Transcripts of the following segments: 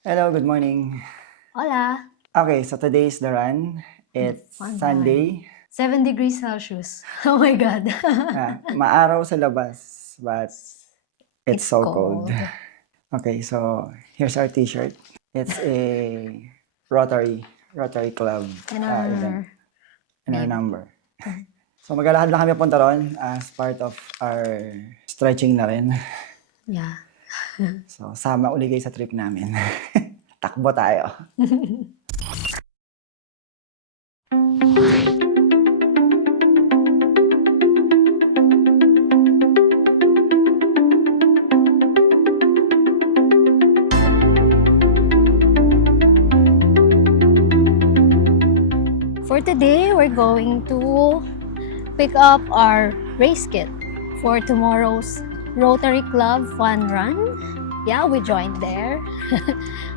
Hello, good morning. Hola! Okay, so today is the run. It's Fun Sunday. 7 degrees Celsius. Oh my God. Maaraw sa labas, but it's so cold. cold. Okay, so here's our t-shirt. It's a Rotary Club And event. our And our name. number. So maglalakad lang kami punta ron as part of our stretching na rin. Yeah. So sama uli kayo sa trip namin. Takbo tayo. For today, we're going to pick up our race kit for tomorrow's Rotary Club Fun Run. Yeah, we joined there.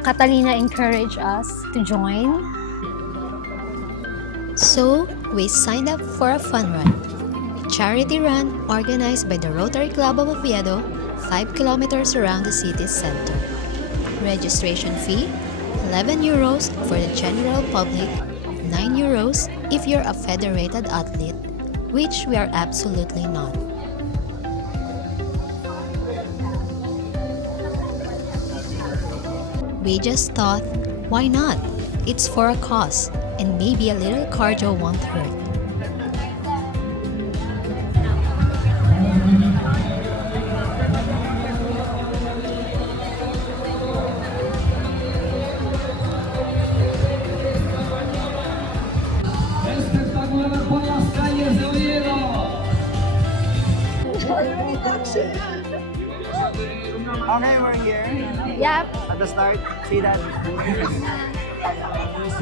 Catalina encouraged us to join. So, we signed up for a fun run. A charity run organized by the Rotary Club of Oviedo, 5 kilometers around the city center. Registration fee, 11 euros for the general public, 9 euros if you're a federated athlete, which we are absolutely not. We just thought, why not? It's for a cause, and maybe a little cardio won't hurt. Espectacular por las calles de Oviedo. Okay, we're here. Yep. At the start, see that?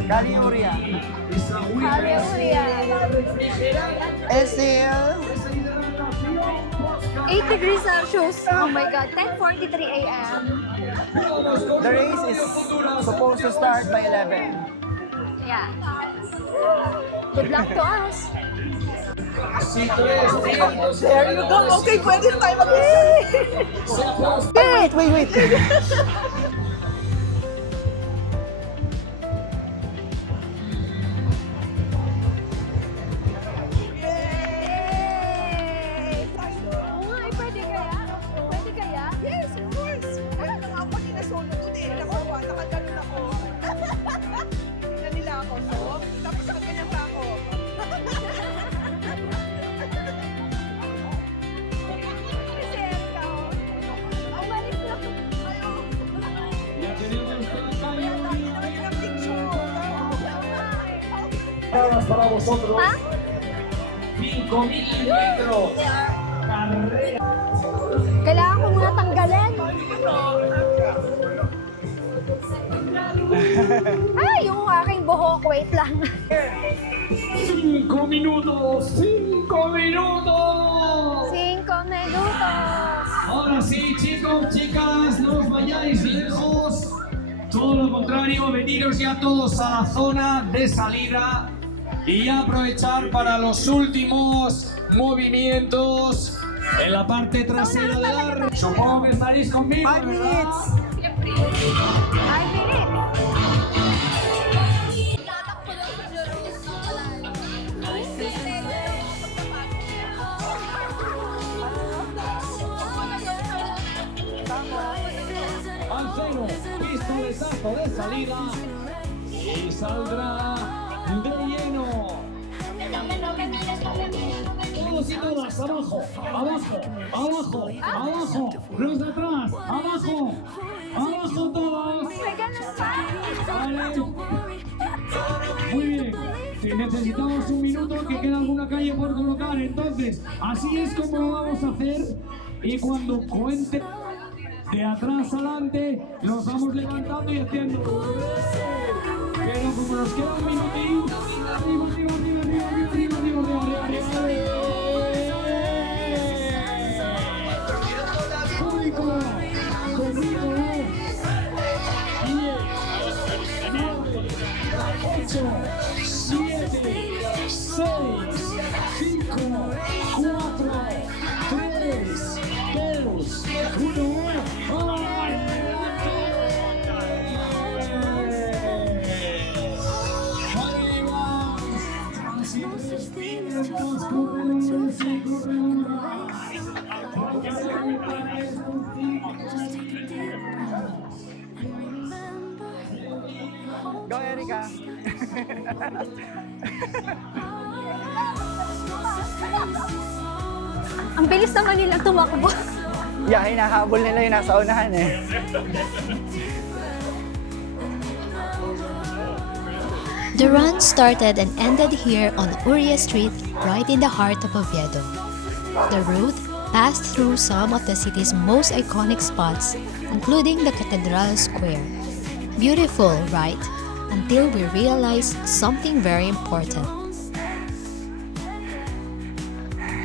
Caliuria. It's still 8 degrees Celsius. Oh my God. 10:43 a.m. the race is supposed to start by 11. Yeah. Good luck to us. There you go. Okay, pwede na tayo mag-isa. Wait. Yay! Oo nga, pwede kaya? Pwede kaya? Yes, of course. Kaya nga ako kinasolo dun eh. Nakawa, nakaganon ako. Tingnan nila ako. So, tapos nakaganyan pa ako. Kasi Erika, oh. Ang malis na. Kaya dami naman ng picture. Palabras para vosotros. Ha? 5.000 metros. Kailangan ko muna tanggalin. Ay, yung aking buhok. Wait lang. 5 minutos. 5 minutos. 5 minutos. Ahora sí, chicos, chicas, no os vayáis lejos. Todo lo contrario, veniros ya todos a la zona de salida y ya aprovechar para los últimos movimientos en la parte trasera de la red. Supongo que estaréis conmigo, 5 ¿verdad? minutes! 5 minutes. Al cero, pistoletazo de salida y saldrá de lleno. Todos y todas, abajo, los de atrás, abajo todos. Vale. Muy bien, que necesitamos un minuto, que queda alguna calle por colocar, entonces así es como lo vamos a hacer y cuando cuente de atrás adelante los vamos levantando y haciendo. Pero como nos queda un minutín, arriba. Público, conmigo, 10, 9, 8, 7, 6, 5, 4, 3, 2, 1. Go, Erica. Ang bilis naman nilang tumakbo. Yeah, hinahabol nila yung nasa unahan eh. The run started and ended here on Uria Street, right in the heart of Oviedo. The route passed through some of the city's most iconic spots, including the Cathedral Square. Beautiful, right? Until we realized something very important.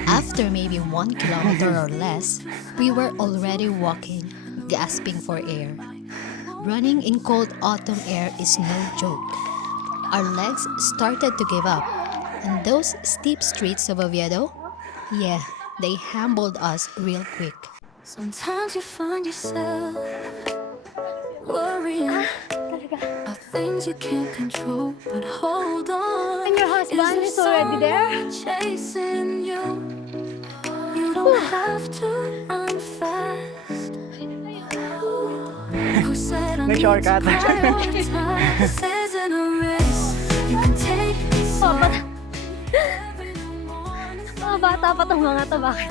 After maybe 1 kilometer or less, we were already walking, gasping for air. Running in cold autumn air is no joke. Our legs started to give up, and those steep streets of Oviedo, yeah, they humbled us real quick. Sometimes you find yourself worrying about things you can't control, but hold on. And your husband is already there? Chasing you. You don't have to run fast. Who said I need to Nag-shortcut. prioritize? This isn't a race. You can take it slow. Mga bata pa itong mga to. Bakit?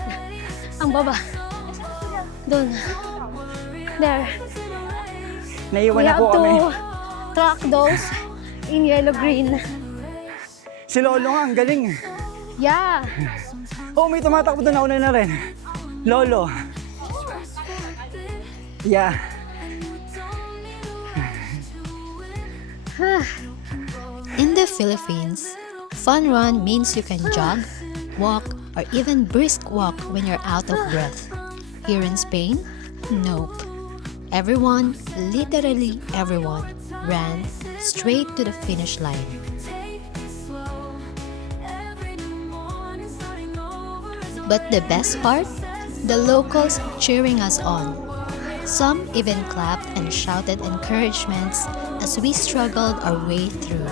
Ang baba. Doon. There. Naiwan We na have po kami. to track those in yellow-green. Si Lolo nga, ang galing. Yeah. Oh, may tumatakbo doon, nauna na rin. Lolo. Yeah. In the Philippines, fun run means you can jog, walk, or even brisk walk when you're out of breath. Here in Spain, nope. Everyone, literally everyone, ran straight to the finish line. But the best part? The locals cheering us on. Some even clapped and shouted encouragements as we struggled our way through.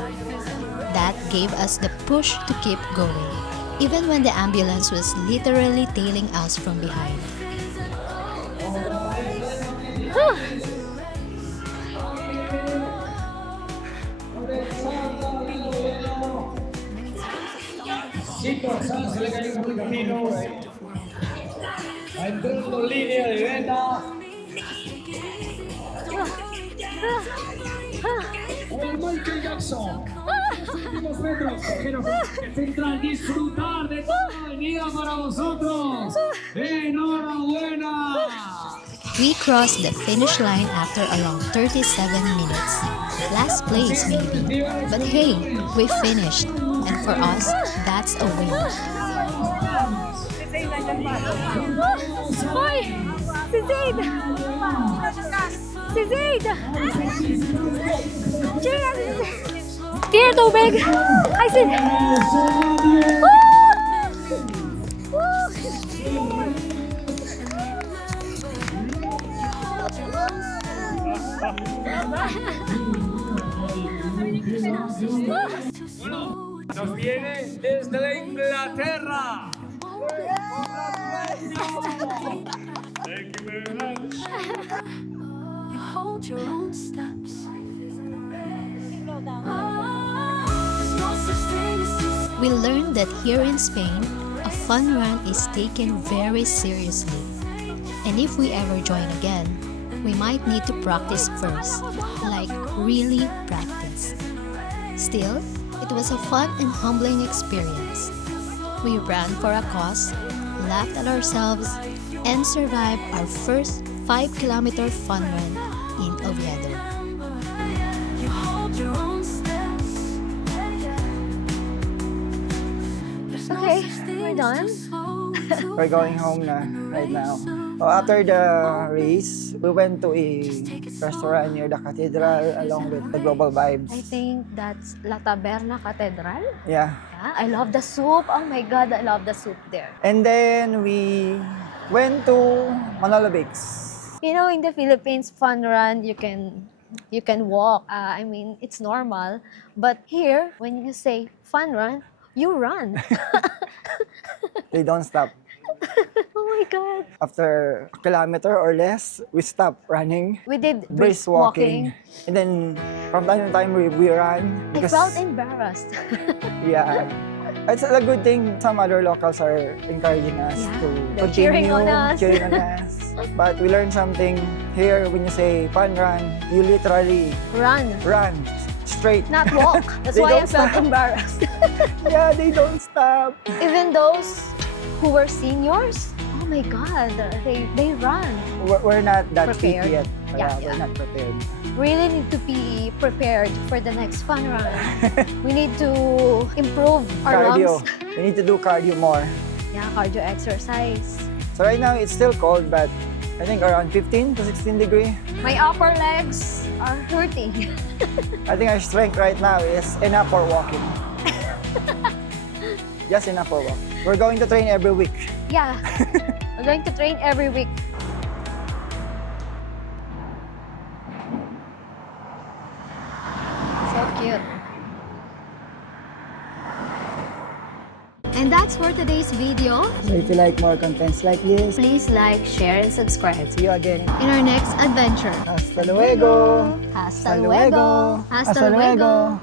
That gave us the push to keep going, even when the ambulance was literally tailing us from behind. Chicos, se le cayó por el camino. Entrando en línea de meta. El Michael Jackson. Los últimos metros. Quiero que central disfrutar de toda la avenida para vosotros. ¡Enhorabuena! We crossed the finish line after around 37 minutes. Last place maybe. But hey, we finished. And for us, that's a win. Hoy! Si Zaid! Si Zaid! Cheer nga si Zaid! Cheer, tubig! Ay, si... Bueno, nos viene desde Inglaterra. Thank you very much. You hold your own steps. We learned that here in Spain, a fun run is taken very seriously. And if we ever join again, we might need to practice first, like really practice. Still, it was a fun and humbling experience. We ran for a cause, laughed at ourselves, and survived our first 5-kilometer fun run in Oviedo. You hold your own steps. There's no Okay, such thing we're as done. too slow to We're going home na right now. So after the race, we went to a restaurant near the cathedral along with the Global Vibes. I think that's La Taberna Cathedral. Yeah. Yeah, I love the soup. Oh my God, I love the soup there. And then we went to Manolo Bakes. You know, in the Philippines, fun run, you can walk. I mean, it's normal. But here, when you say fun run, you run. They don't stop. Oh my God. After a kilometer or less, we stop running. We did Brisk walking. And then from time to time we run. I felt embarrassed. Yeah. It's a good thing some other locals are encouraging us Yeah, to they're continue cheering on us. cheering on us. But we learned something here when you say fun run, you literally Run, run straight. not walk. That's They why I don't felt stop. embarrassed. Yeah, they don't stop. Even those who were seniors, oh my God, they run. We're not that fit Prepared. yet. Yeah, We're yeah. not prepared. Really need to be prepared for the next fun run. We need to improve our Cardio. lungs. We need to do cardio more. Yeah, cardio exercise. So right now it's still cold, but I think around 15 to 16 degree. My upper legs are hurting. I think our strength right now is enough for walking. Just enough for walking. We're going to train every week. Yeah, we're going to train every week. So cute. And that's for today's video. So if you like more contents like this, Please like, share, and subscribe see you again. in our next adventure. Hasta luego. Hasta luego. Hasta luego.